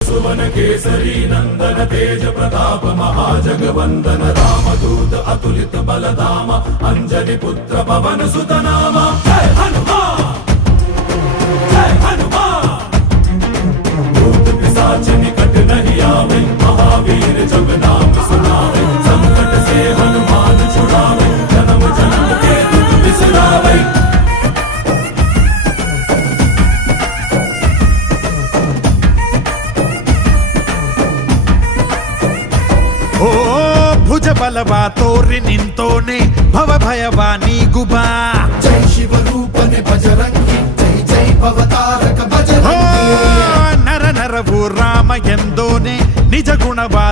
सुवन केसरी नंदन तेज प्रताप महाजगवंदन रामदूत अतुलित बलधाम अंजनी पुत्र पवन सुत नाम जय हनुमान जय हनुमान। भूत पिशाच निकट नहीं आवे महावीर जब नाम सुनावे संकट से हनुमान छुड़ावे जन्म जन्म के दुख बिसरावे। ಓ ಭುಜ ಬಲವಾ ತೋರಿ ನಿಂತೋನೆ ಭವ ಭಯವಾ ನೀಗುಬಾ ಜೈ ಶಿವರೂಪನೆ ಬಜರಂಗಿ ಜೈ ಜೈ ಭವತಾರಕ ಬಜರಂಗಿ ನರ ನರವು ರಾಮ ಎಂದೋನೆ ನಿಜ ಗುಣವಾ